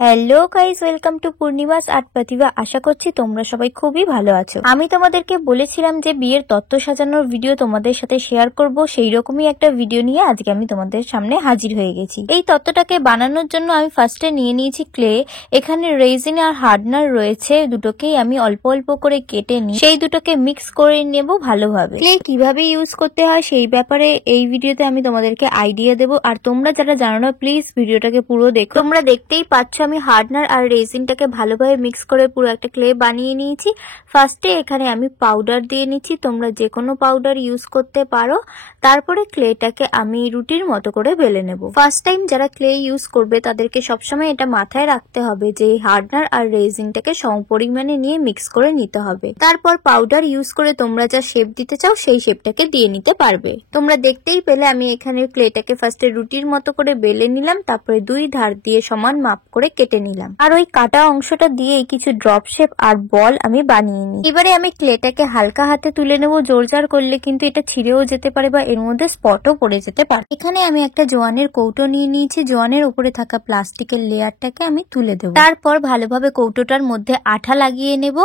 Hello guys, welcome to Purnima's art Pratibha. আশা করছি তোমরা সবাই খুবই ভালো আছো। আমি তোমাদেরকে বলেছিলাম যে বিয়ের তত্ত্ব সাজানোর ভিডিও তোমাদের সাথে শেয়ার করব, সেই রকমই একটা ভিডিও নিয়ে আজকে আমি তোমাদের সামনে হাজির হয়ে গেছি। এই তত্ত্বটাকে বানানোর জন্য আমি ফার্স্টে নিয়ে নিয়েছি ক্লে। এখানে রেজিন আর হার্ডনার রয়েছে, দুটোকেই আমি অল্প অল্প করে কেটে নিই, সেই দুটোকে মিক্স করে নেব ভালোভাবে। ক্লে কিভাবে ইউজ করতে হয় সেই ব্যাপারে এই ভিডিওতে আমি তোমাদেরকে আইডিয়া দেবো, আর তোমরা যারা জানো না প্লিজ ভিডিওটাকে পুরো দেখো। তোমরা দেখতেই পাচ্ছ আমি হার্ডনার আর রেজিনটাকে ভালোভাবে মিক্স করে পুরো একটা ক্লে বানিয়ে নিয়েছি। ফার্স্টে এখানে আমি পাউডার দিয়ে নিচ্ছি, তোমরা যে কোনো পাউডার ইউজ করতে পারো। তারপরে ক্লেটাকে আমি রুটির মতো করে বেলে নেব। ফার্স্ট টাইম যারা ক্লে ইউজ করবে তাদেরকে সবসময় এটা মাথায় রাখতে হবে যে হার্ডনার আর রেজিনটাকে সম পরিমাণে নিয়ে মিক্স করে নিতে হবে। তারপর পাউডার ইউজ করে তোমরা যা শেপ দিতে চাও সেই শেপটাকে দিয়ে নিতে পারবে। তোমরা দেখতেই পেলে আমি এখানে ক্লেটাকে ফার্স্টে রুটির মতো করে বেলে নিলাম, তারপরে দুই ধার দিয়ে সমান মাপ করে কেটে নিলাম, আর ওই কাটা অংশটা দিয়ে কিছু ড্রপ শেপ আর বল আমি বানিয়ে নিই। এবারে আমি ক্লেটাকে হালকা হাতে তুলে নেব, জোরজার করলে কিন্তু এটা ছিঁড়েও যেতে পারে বা এর মধ্যে স্পটও পড়ে যেতে পারে। এখানে আমি একটা জোয়ানের কৌটো নিয়ে নিয়েছি, জোয়ানের উপরে থাকা প্লাস্টিকের লেয়ারটাকে আমি তুলে দেবো। তারপর ভালোভাবে কৌটোটার মধ্যে আঠা লাগিয়ে নেব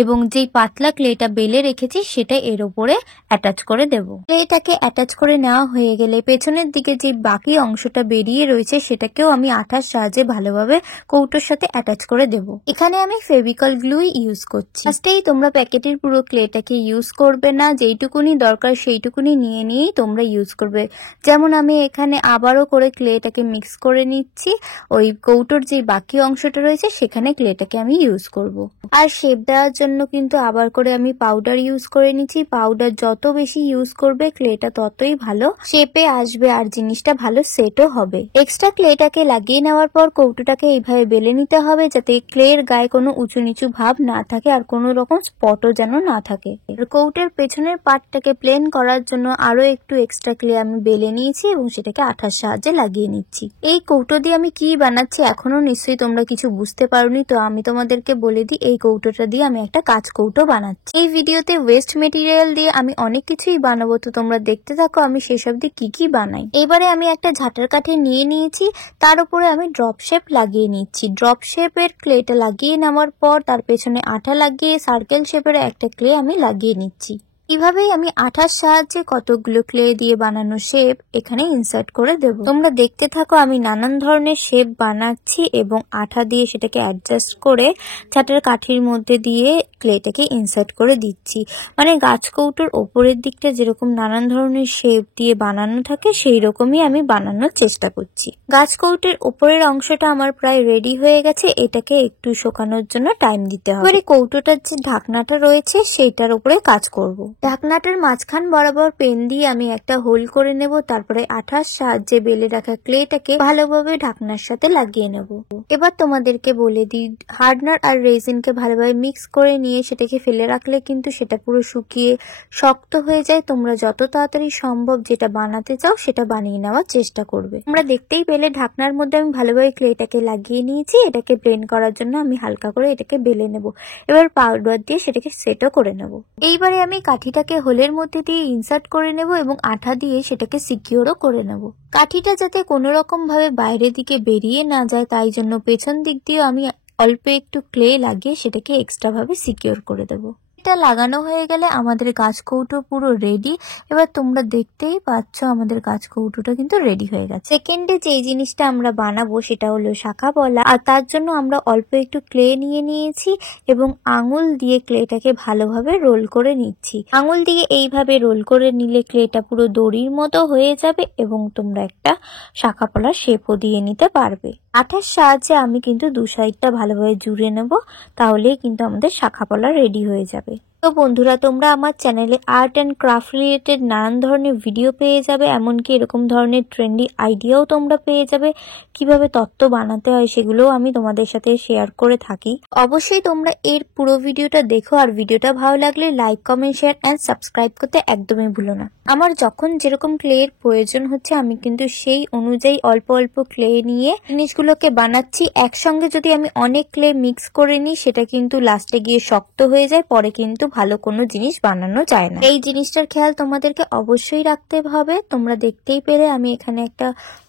এবং যেই পাতলা ক্লেটা বেলে রেখেছি সেটা এর উপরে অ্যাটাচ করে দেব। ক্লেটাকে অ্যাটাচ করে নেওয়া হয়ে গেলে পেছনের দিকে যে বাকি অংশটা বেরিয়ে রয়েছে সেটাকেও আমি আঠার সাহায্যে ভালোভাবে কৌটোর সাথে অ্যাটাচ করে দেব। এখানে আমি ফেভিকল গ্লু ইউজ করছি। ফার্স্টেই তোমরা প্যাকেটের পুরো ক্লেটাকে ইউজ করবে না, যেইটুকুনি দরকার সেইটুকুনি নিয়ে নিয়েই তোমরা ইউজ করবে। যেমন আমি এখানে আবারও করে ক্লেটাকে মিক্স করে নিচ্ছি, ওই কৌটোর যে বাকি অংশটা রয়েছে সেখানে ক্লেটাকে আমি ইউজ করব। আর শেপ দেওয়ার জন্য কিন্তু আবার করে আমি পাউডার ইউজ করে নিচ্ছি। পাউডার যত বেশি ইউজ করবে ক্লেটা ততই ভালো শেপে আসবে আর জিনিসটা ভালো সেটও হবে। এক্সট্রা ক্লেটাকে লাগিয়ে নেওয়ার পর কৌটোটাকে এইভাবে বেলে নিতে হবে যাতে ক্লের গায়ে কোনো উঁচু নিচু ভাব না থাকে আর কোনো রকম স্পটও যেন না থাকে। কৌটোর পেছনের পার্টটাকে প্লেন করার জন্য আরো একটু এক্সট্রা ক্লে আমি বেলে নিয়েছি এবং সেটাকে আঠার সাহায্যে লাগিয়ে নিচ্ছি। এই কৌটো দিয়ে আমি কি বানাচ্ছি এখনো নিশ্চয়ই তোমরা কিছু বুঝতে পারোনি, তো আমি তোমাদেরকে বলে দিই এই কৌটোটা দিয়ে আমি একটা কাঁচ কৌটো বানাচ্ছি। এই ভিডিওতে ওয়েস্ট মেটেরিয়াল দিয়ে আমি অনেক কিছুই বানাবো, তো তোমরা দেখতে থাকো আমি সেসব দিয়ে কি কি বানাই। এবারে আমি একটা ঝাঁটার কাঠি নিয়ে নিয়েছি, তার উপরে আমি ড্রপ শেপ লাগিয়ে নিচ্ছি। ড্রপ শেপের ক্লেটা লাগিয়ে নেওয়ার পর তার পেছনে আঠা লাগিয়ে সার্কেল শেপের একটা ক্লে আমি লাগিয়ে নিচ্ছি। এভাবেই আমি আঠার সাহায্যে কতগুলো ক্লে দিয়ে বানানো শেপ এখানে ইনসার্ট করে দেব। তোমরা দেখতে থাকো আমি নানান ধরনের শেপ বানাচ্ছি এবং আঠা দিয়ে সেটাকে অ্যাডজাস্ট করে ছাটার কাঠির মধ্যে দিয়ে ক্লেটাকে ইনসার্ট করে দিচ্ছি। মানে গাছ কৌটোর ওপরের দিকটা যেরকম নানান ধরনের শেপ দিয়ে বানানো থাকে সেই রকমই আমি বানানোর চেষ্টা করছি। গাছ কৌটোর ওপরের অংশটা আমার প্রায় রেডি হয়ে গেছে, এটাকে একটু শুকানোর জন্য টাইম দিতে হবে। এবারে কৌটোটার যে ঢাকনাটা রয়েছে সেইটার উপরে কাজ করব। ঢাকনাটার মাঝখান বরাবর পেন দিয়ে আমি একটা হোল করে নেব, তারপরে আঠার সাহায্যে বেলে রাখা ক্লেটাকে ভালোভাবে ঢাকনার সাথে লাগিয়ে নেব। এবার তোমাদেরকে বলে দিই, হার্ডনার আর রেজিনকে ভালোভাবে মিক্স করে নিয়ে সেটাকে ফেলে রাখলে কিন্তু সেটা পুরো শুকিয়ে শক্ত হয়ে যায়। তোমরা যত তাড়াতাড়ি সম্ভব যেটা বানাতে চাও সেটা বানিয়ে নেওয়ার চেষ্টা করবে। তোমরা দেখতেই পেলে ঢাকনার মধ্যে আমি ভালোভাবে ক্লেটাকে লাগিয়ে নিয়েছি। এটাকে ব্লেন্ড করার জন্য আমি হালকা করে এটাকে বেলে নেব। এবার পাউডার দিয়ে সেটাকে সেটও করে নেব। এইবারে আমি কাঠিটাকে হোলের মধ্যে দিয়ে ইনসার্ট করে নেব এবং আঠা দিয়ে সেটাকে সিকিউরও করে নেব। কাঠিটা যাতে কোনো রকম ভাবে বাইরের দিকে বেরিয়ে না যায় তাই জন্য পেছন দিক দিয়েও আমি অল্প একটু ক্লে লাগিয়ে সেটাকে এক্সট্রা ভাবে সিকিউর করে দেব। এটা লাগানো হয়ে গেলে আমাদের গাছ কৌটো পুরো রেডি। এবার তোমরা দেখতেই পাচ্ছ আমাদের গাছ কৌটোটা কিন্তু রেডি হয়ে গেছে। সেকেন্ডে যে জিনিসটা আমরা বানাবো সেটা হলো শাখা পলা, আর তার জন্য আমরা অল্প একটু ক্লে নিয়ে নিয়েছি এবং আঙুল দিয়ে ক্লেটাকে ভালোভাবে রোল করে নিচ্ছি। আঙুল দিয়ে এইভাবে রোল করে নিলে ক্লেটা পুরো দড়ির মতো হয়ে যাবে এবং তোমরা একটা শাখা পলার শেপও দিয়ে নিতে পারবে। আঠার সাহায্যে আমি কিন্তু দু সাইডটা ভালোভাবে জুড়ে নেব, তাহলেই কিন্তু আমাদের শাখা পলা রেডি হয়ে যাবে। তো বন্ধুরা, তোমরা আমার চ্যানেলে আর্ট অ্যান্ড ক্রাফট রিলেটেড নানান ধরনের ভিডিও পেয়ে যাবে, এমনকি এরকম ধরনের ট্রেন্ডি আইডিয়াও তোমরা পেয়ে যাবে। কিভাবে তত্ত্ব বানাতে হয় সেগুলোও আমি তোমাদের সাথে শেয়ার করে থাকি। অবশ্যই তোমরা এর পুরো ভিডিওটা দেখো, আর ভিডিওটা ভালো লাগলে like, comment, share and subscribe করতে একদমই ভুলো না। আমার যখন যেরকম ক্লের প্রয়োজন হচ্ছে আমি কিন্তু সেই অনুযায়ী অল্প অল্প ক্লে নিয়ে জিনিসগুলোকে বানাচ্ছি। একসঙ্গে যদি আমি অনেক ক্লে মিক্স করে নিই সেটা কিন্তু লাস্টে গিয়ে শক্ত হয়ে যায়, পরে কিন্তু ভালো কোনো জিনিস বানানো যায় না। এই জিনিসটার খেয়াল তোমাদেরকে অবশ্যই রাখতে হবে। তোমরা দেখতেই পেলে আমি এখানে একটা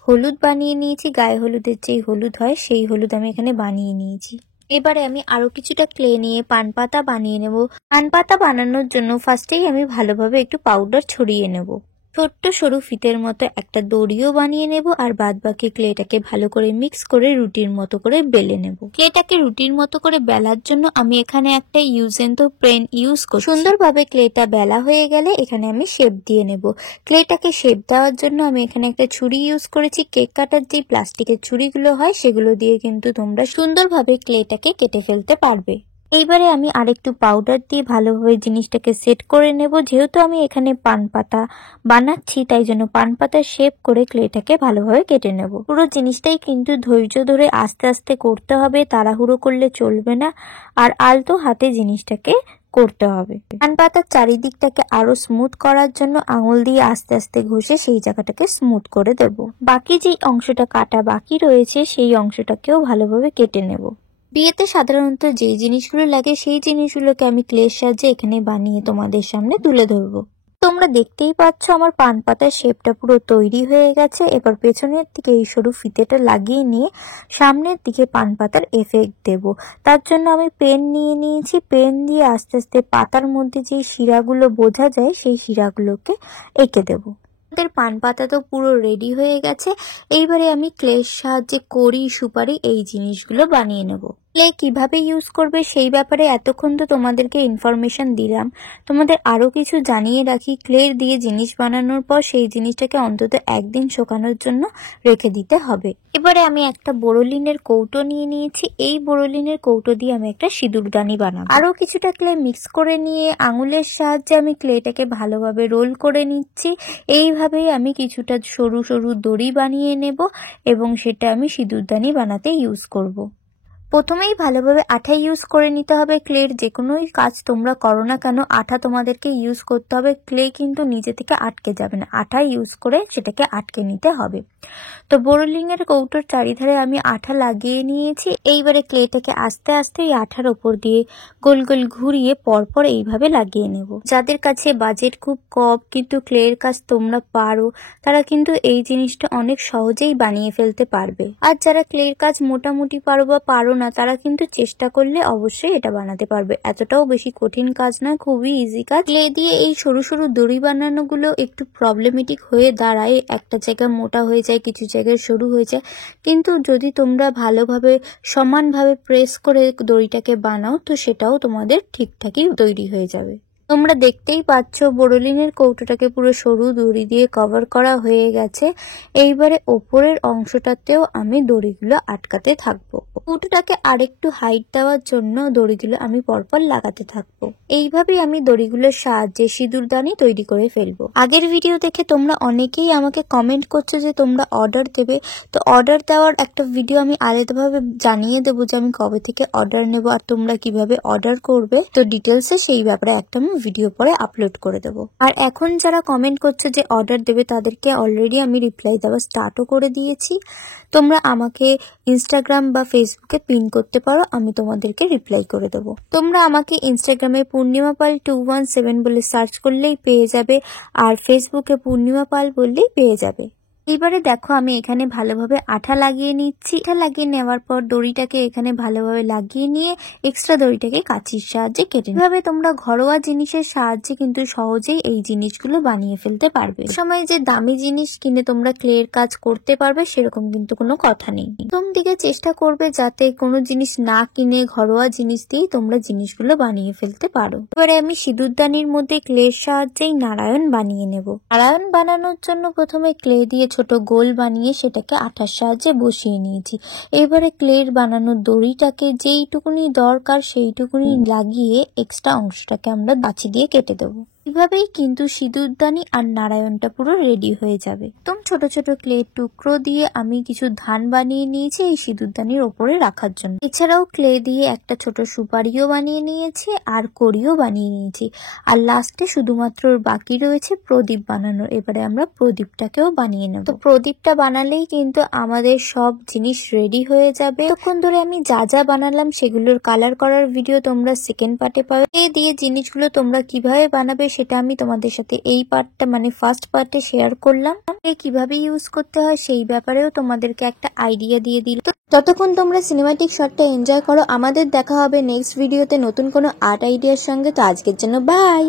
হলুদ বানিয়ে নিয়েছি, গায়ে হলুদের যেই হলুদ হয় সেই হলুদ আমি এখানে বানিয়ে নিয়েছি। এবারে আমি আরো কিছুটা ক্লে নিয়ে পান পাতা বানিয়ে নেব। পান পাতা বানানোর জন্য ফার্স্টেই আমি ভালোভাবে একটু পাউডার ছড়িয়ে নেব। ছোট্ট সরু ফিতের মতো একটা দড়িও বানিয়ে নেব আর বাদ বাকি ক্লেটাকে ভালো করে মিক্স করে রুটির মতো করে বেলে নেব। ক্লেটাকে রুটির মতো করে বেলার জন্য আমি এখানে একটা ইউজেন্তো পেন ইউজ করছি। সুন্দরভাবে ক্লেটা বেলা হয়ে গেলে এখানে আমি শেপ দিয়ে নেব। ক্লেটাকে শেপ দেওয়ার জন্য আমি এখানে একটা ছুরি ইউজ করেছি। কেক কাটার যে প্লাস্টিকের ছুরিগুলো হয় সেগুলো দিয়ে কিন্তু তোমরা সুন্দরভাবে ক্লেটাকে কেটে ফেলতে পারবে। এইবারে আমি আরেকটু পাউডার দিয়ে ভালোভাবে জিনিসটাকে সেট করে নেব। যেহেতু আমি এখানে পান পাতা বানাচ্ছি তাই জন্য পান পাতার শেপ করে ক্লেটাকে ভালোভাবে কেটে নেব। পুরো জিনিসটাই কিন্তু ধৈর্য ধরে আস্তে আস্তে করতে হবে, তাড়াহুড়ো করলে চলবে না, আর আলতো হাতে জিনিসটাকে করতে হবে। পান পাতার চারিদিকটাকে আরো স্মুথ করার জন্য আঙুল দিয়ে আস্তে আস্তে ঘষে সেই জায়গাটাকে স্মুথ করে দেব। বাকি যে অংশটা কাটা বাকি রয়েছে সেই অংশটাকেও ভালোভাবে কেটে নেব। বিয়েতে সাধারণত যে জিনিসগুলো লাগে সেই জিনিসগুলোকে আমি ক্লের সাহায্যে এখানে বানিয়ে তোমাদের সামনে তুলে ধরবো। তোমরা দেখতেই পাচ্ছ আমার পান পাতার শেপটা পুরো তৈরি হয়ে গেছে। এবার পেছনের দিকে এই সরু ফিতেটা লাগিয়ে নিয়ে সামনের দিকে পান পাতার এফেক্ট দেব। তার জন্য আমি পেন নিয়ে নিয়েছি। পেন দিয়ে আস্তে আস্তে পাতার মধ্যে যে শিরাগুলো বোঝা যায় সেই শিরাগুলোকে এঁকে দেব। আমাদের পান পাতা তো পুরো রেডি হয়ে গেছে। এইবারে আমি ক্লের সাহায্যে কড়ি, সুপারি এই জিনিসগুলো বানিয়ে নেব। ক্লে কিভাবে ইউজ করবে সেই ব্যাপারে এতক্ষণ তো তোমাদেরকে ইনফরমেশন দিলাম। তোমাদের আরো কিছু জানিয়ে রাখি, ক্লের দিয়ে জিনিস বানানোর পর সেই জিনিসটাকে অন্তত একদিন শুকানোর জন্য রেখে দিতে হবে। এবারে আমি একটা বোরোলিনের কৌটো নিয়ে নিয়েছি। এই বোরোলিনের কৌটো দিয়ে আমি একটা সিঁদুরদানি বানাবো। আরো কিছুটা ক্লে মিক্স করে নিয়ে আঙুলের সাহায্যে আমি ক্লেটাকে ভালোভাবে রোল করে নিচ্ছি। এইভাবেই আমি কিছুটা সরু সরু দড়ি বানিয়ে নেব এবং সেটা আমি সিঁদুরদানি বানাতে ইউজ করব। প্রথমেই ভালোভাবে আঠা ইউজ করে নিতে হবে। ক্লের যে কোনোই কাজ তোমরা করো না কেন আঠা তোমাদেরকে ইউজ করতে হবে। ক্লে কিন্তু নিজে থেকে আটকে যাবে না, আঠা ইউজ করে সেটাকে আটকে নিতে হবে। তো বোরোলিনের কৌটোর চারিধারে আমি আঠা লাগিয়ে নিয়েছি। এইবারে ক্লেটাকে আস্তে আস্তে এই আঠার ওপর দিয়ে গোল গোল ঘুরিয়ে পরপর এইভাবে লাগিয়ে নেব। যাদের কাছে বাজেট খুব কম কিন্তু ক্লের কাজ তোমরা পারো তারা কিন্তু এই জিনিসটা অনেক সহজেই বানিয়ে ফেলতে পারবে। আর যারা ক্লের কাজ মোটামুটি পারো বা পারো না তারা কিন্তু চেষ্টা করলে অবশ্যই এটা বানাতে পারবে। এতটাও বেশি কঠিন কাজ নয়, খুবই ইজি কাজ। ক্লে দিয়ে এই সরু সরু দড়ি বানানো গুলো একটু প্রবলেমেটিক হয়ে দাঁড়ায়, একটা জায়গায় মোটা হয়ে যায়, কিছু জায়গায় সরু হয়ে যায়, কিন্তু যদি তোমরা ভালোভাবে সমানভাবে প্রেস করে দড়িটাকে বানাও তো সেটাও তোমাদের ঠিকঠাকই তৈরি হয়ে যাবে। তোমরা দেখতেই পাচ্ছ বোরোলিনের কৌটোটাকে পুরো সরু দড়ি দিয়ে কভার করা হয়ে গেছে। এইবারে ওপরের অংশটাতেও আমি দড়িগুলো আটকাতে থাকবো। কৌটোটাকে আরেকটু হাইট দেওয়ার জন্য দড়িগুলো আমি পরপর লাগাতে থাকবো। এইভাবেই আমি দড়িগুলোর সাহায্যে সিঁদুরদানি তৈরি করে ফেলবো। আগের ভিডিও দেখে তোমরা অনেকেই আমাকে কমেন্ট করছো যে তোমরা অর্ডার দেবে, তো অর্ডার দেওয়ার একটা ভিডিও আমি আলাদাভাবে জানিয়ে দেবো যে আমি কবে থেকে অর্ডার নেবো আর তোমরা কিভাবে অর্ডার করবে। তো ডিটেলসে সেই ব্যাপারে একটা আমি ভিডিও পরে আপলোড করে দেবো। আর এখন যারা কমেন্ট করছে যে অর্ডার দেবে তাদেরকে অলরেডি আমি রিপ্লাই দেওয়া স্টার্টও করে দিয়েছি। তোমরা আমাকে ইনস্টাগ্রাম বা ফেসবুকে পিন করতে পারো, আমি তোমাদেরকে রিপ্লাই করে দেবো। তোমরা আমাকে ইনস্টাগ্রামে পূর্ণিমা পাল 217 বলে সার্চ করলেই পেয়ে যাবে আর ফেসবুকে পূর্ণিমা পাল বললেই পেয়ে যাবে। এবারে দেখো আমি এখানে ভালোভাবে আঠা লাগিয়ে নিচ্ছি। আঠা লাগিয়ে নেওয়ার পর দড়িটাকে এখানে ভালোভাবে লাগিয়ে নিয়ে এক্সট্রা দড়িটাকে কাঁচির সাহায্যে কেটে এভাবে তোমরা ঘরোয়া জিনিসের সাহায্যে কিন্তু সহজেই এই জিনিসগুলো বানিয়ে ফেলতে পারবে। সময় যে দামি জিনিস কিনে তোমরা ক্লের কাজ করতে পারবে সেরকম কিন্তু কোনো কথা নেই। প্রথম দিকে চেষ্টা করবে যাতে কোনো জিনিস না কিনে ঘরোয়া জিনিস দিয়েই তোমরা জিনিসগুলো বানিয়ে ফেলতে পারো। এবারে আমি সিঁদুরদানির মধ্যে ক্লের সাহায্যেই নারায়ণ বানিয়ে নেব। নারায়ণ বানানোর জন্য প্রথমে ক্লে দিয়ে ছোট গোল বানিয়ে সেটাকে আঠার সাহায্যে বসিয়ে নিয়েছি। এবারে ক্লের বানানোর দড়িটাকে যেইটুকুনি দরকার সেইটুকুনি লাগিয়ে এক্সট্রা অংশটাকে আমরা বাছি দিয়ে কেটে দেবো। এভাবেই কিন্তু সিঁদুরদানি আর নারায়ণটা পুরো রেডি হয়ে যাবে। একদম ছোট ছোট ক্লের টুকরো দিয়ে আমি কিছু ধান বানিয়ে নিয়েছি এই সিঁদুরদানির ওপরে রাখার জন্য। এছাড়াও ক্লে দিয়ে একটা ছোট সুপারিও বানিয়ে নিয়েছি আর কড়িও বানিয়ে নিয়েছি। আর লাস্টে শুধুমাত্র বাকি রয়েছে প্রদীপ বানানোর। এবারে আমরা প্রদীপটাকেও বানিয়ে নেব। তো প্রদীপটা বানালেই কিন্তু আমাদের সব জিনিস রেডি হয়ে যাবে। তখন ধরে আমি যা যা বানালাম সেগুলোর কালার করার ভিডিও তোমরা সেকেন্ড পার্টে পাবে। এই দিয়ে জিনিসগুলো তোমরা কিভাবে বানাবে সেটা আমি তোমাদের সাথে এই পার্টটা মানে ফার্স্ট পার্টে শেয়ার করলাম। কিভাবে ইউজ করতে হয় সেই ব্যাপারেও তোমাদেরকে একটা আইডিয়া দিয়ে দিল। ততক্ষণ তোমরা সিনেমাটিক শটটা এনজয় করো। আমাদের দেখা হবে নেক্সট ভিডিওতে নতুন কোনো আর্ট আইডিয়ার সঙ্গে। তো আজকের জন্য বাই।